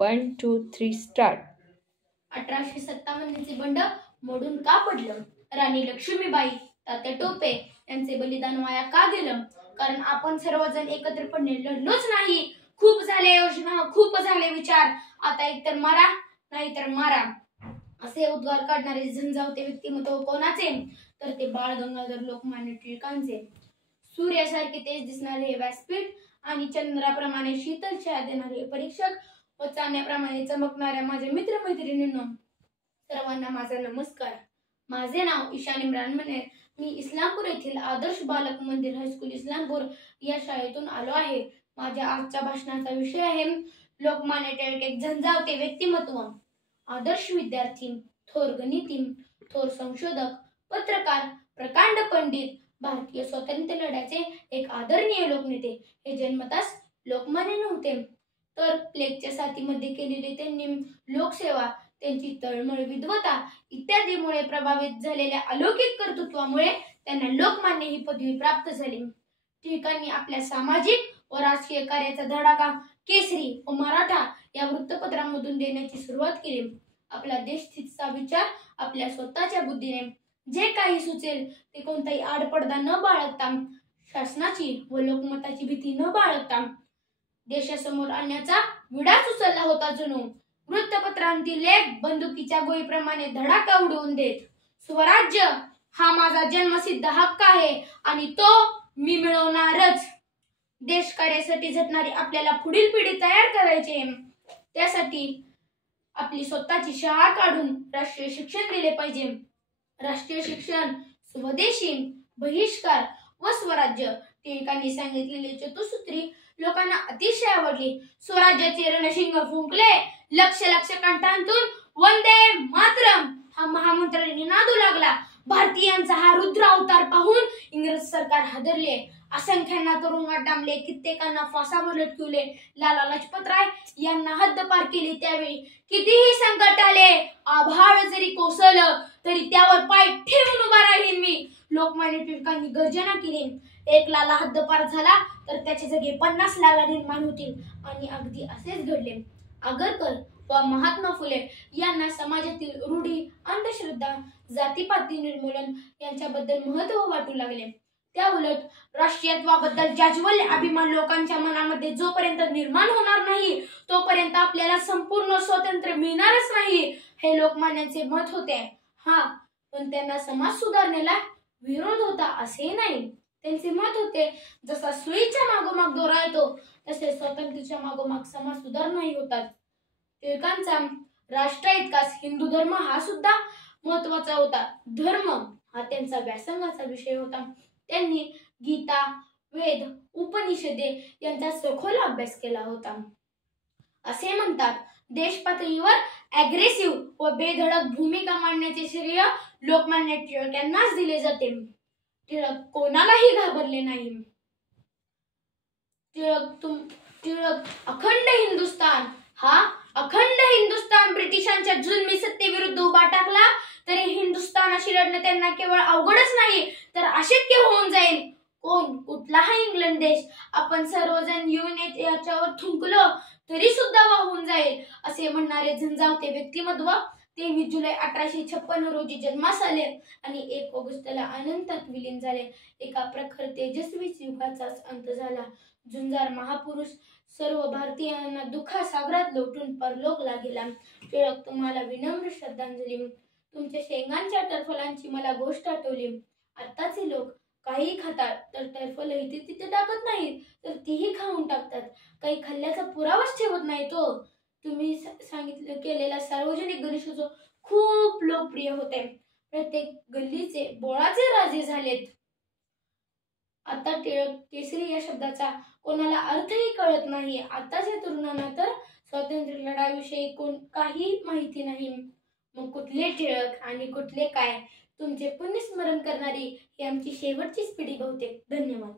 1, 2, 3 start. 1857 चे बंड मोडून का पडलं? राणी लक्ष्मीबाई, तात्या टोपे यांचे बलिदान वाया का गेलं? कारण आपण सर्वजण एकत्रपणे लढलोच नाही. खूप झाले योजना, खूप झाले विचार, आता एकतर मारा नाहीतर मारा असे उद्गार काढणारे झंझावते व्यक्तिमत्व कोणाचे? तर ते बाळ गंगाधर लोकमान्य टिळकांचे. सूर्यासारखे तेज दिसणारे हे व्यासपीठ आणि चंद्राप्रमाणे शीतल छाया देणारे परीक्षक व चांदण्याप्रमाणे चमकणाऱ्या माझ्या मित्रमैत्रिणींनो, सर्वांना माझा नमस्कार. माझे नाव ईशान इम्रान मनेर. मी इस्लामपूर येथील आदर्श बालक मंदिर हायस्कूल इस्लामपूर या शाळेतून आलो आहे. माझ्या आजच्या भाषणाचा विषय आहे लोकमान्य टिळक एक झंझावते व्यक्तिमत्व. आदर्श विद्यार्थी, थोर गणिती, थोर संशोधक, पत्रकार, प्रकांड पंडित, भारतीय स्वातंत्र्य लढ्याचे एक आदरणीय लोकनेते. हे जन्मताच लोकमान्य नव्हते, तर प्लेगच्या साथीमध्ये केलेली त्यांनी लोकसेवा, त्यांची तळमळ, विद्वता इत्यादीमुळे प्रभावित झालेल्या अलौकिक कर्तृत्वामुळे त्यांना लोकमान्य ही पदवी प्राप्त झाली. टिळकांनी आपल्या सामाजिक व राजकीय कार्याचा धडाका केसरी व मराठा या वृत्तपत्रांमधून देण्याची सुरुवात केली. आपला देशहितचा विचार आपल्या स्वतःच्या बुद्धीने जे काही सुचेल ते कोणताही आडपडदा न बाळगता, शासनाची व लोकमताची भीती न बाळगता देशासमोर आणण्याचा विडाच उचलला होता. जणू वृत्तपत्रांतील लेख बंदुकीच्या गोळीप्रमाणे धडाका उडवून देत, स्वराज्य हा माझा जन्मसिद्ध हक्क आहे आणि तो मी मिळवणारच. देश कार्यासाठी झटणारी आपल्याला पुढील पिढी तयार करायची. त्यासाठी आपली स्वतःची शाळा काढून राष्ट्रीय शिक्षण दिले पाहिजे. राष्ट्रीय शिक्षण, स्वदेशी, बहिष्कार व स्वराज्य. टिळकांनी सांगितलेली चतुसूत्री लोकांना अतिशय आवडली. स्वराज्याचे रणशिंग फुंकले. लक्ष लक्ष कंठांतून वंदे मातरम हा महामंत्र निनादू लागला. भारतीयांचा हा रुद्र अवतार पाहून इंग्रज सरकार हादरले. असंख्यांना तुरुंगात डांबले, कित्येकांना फासावर लटकवले. लाला लजपतराय यांना हद्दपार केले. त्यावेळी कितीही संकट आले, आभाळ जरी कोसळलं तरी त्यावर पाय ठेवून उभा राहीन मी. लोकमान्य टिळकांनी गर्जना केली. एक लाला हद्दपार झाला तर त्याच्या जागी 50 लाला निर्माण होतील आणि अगदी असेच घडले. आगरकर व महात्मा फुले यांना समाजातील रूढी, अंधश्रद्धा, जातीपाती निर्मूलन यांच्याबद्दल महत्त्व वाटू लागले. त्या उलट राष्ट्रीयत्वाबद्दल जाज्वल्य अभिमान लोकांच्या मनामध्ये जोपर्यंत निर्माण होणार नाही तोपर्यंत आपल्याला संपूर्ण स्वातंत्र्य मिळणारच नाही, हे लोकमान्यांचे मत होते. हा, पण त्यांना समाज सुधारणेला विरोध होता असे नाही. त्यांचे मत होते, जसा सुईच्या मागोमाग दोरा येतो तसे स्वातंत्र्याच्या मागोमाग समाज सुधारणाही होतात. टिळकांचा राष्ट्र इतकाच हिंदू धर्म हा सुद्धा महत्वाचा होता. धर्म हा त्यांचा व्यासंगाचा विषय होता. त्यांनी गीता, वेद, उपनिषदे यांचा सखोल अभ्यास केला होता. असे म्हणतात, देश पातळीवर अग्रेसिव्ह व बेधडक भूमिका मांडण्याचे श्रेय लोकमान्य टिळक यांनाच दिले जाते. टिळक कोणालाही घाबरले नाही. टिळक अखंड हिंदुस्थान ब्रिटिशांच्या जुलमी सत्तेविरुद्ध उभा टाकला तरी हिंदुस्थानाशी लढणं त्यांना केवळ अवघडच नाही तर अशक्य होऊन जाईल. कुठलाही इंग्लंड देश आपण सर्वजण येऊन याच्यावर थुंकलो तरी सुद्धा वाहून जाईल असे म्हणणारे झंझावते व्यक्तिमत्व 23 जुलै 1856 रोजी जन्मास आले आणि 1 ऑगस्टला अनंतात विलीन झाले. एका प्रखर तेजस्वी युगाचाच अंत झाला. झुंजार महापुरुष सर्व भारतीयांना दुःखा सागरात लोटून परलोकला गेला. टिळक, तुम्हाला विनम्र श्रद्धांजली. तुमच्या शेंगांच्या टरफलांची मला गोष्ट आठवली. आत्ताचे लोक काही खातात तर टरफल इथे तिथे टाकत नाहीत तर तीही खाऊन टाकतात. काही खाल्ल्याचा पुरावाच ठेवत नाही. तो तुम्ही सांगितलं केलेला सार्वजनिक गणेशोत्सव खूप लोकप्रिय होते. प्रत्येक गल्लीचे बोळाचे राजे झालेत. आता टिळक केसरी या शब्दाचा कोणाला अर्थही कळत नाही. आताच्या तरुणांना तर स्वातंत्र्य लढ्याविषयी काही माहिती नाही. मग कुठले टिळक आणि कुठले काय? तुमचे पुण्यस्मरण करणारी ही आमची शेवटचीच पिढी बहुतेक. धन्यवाद.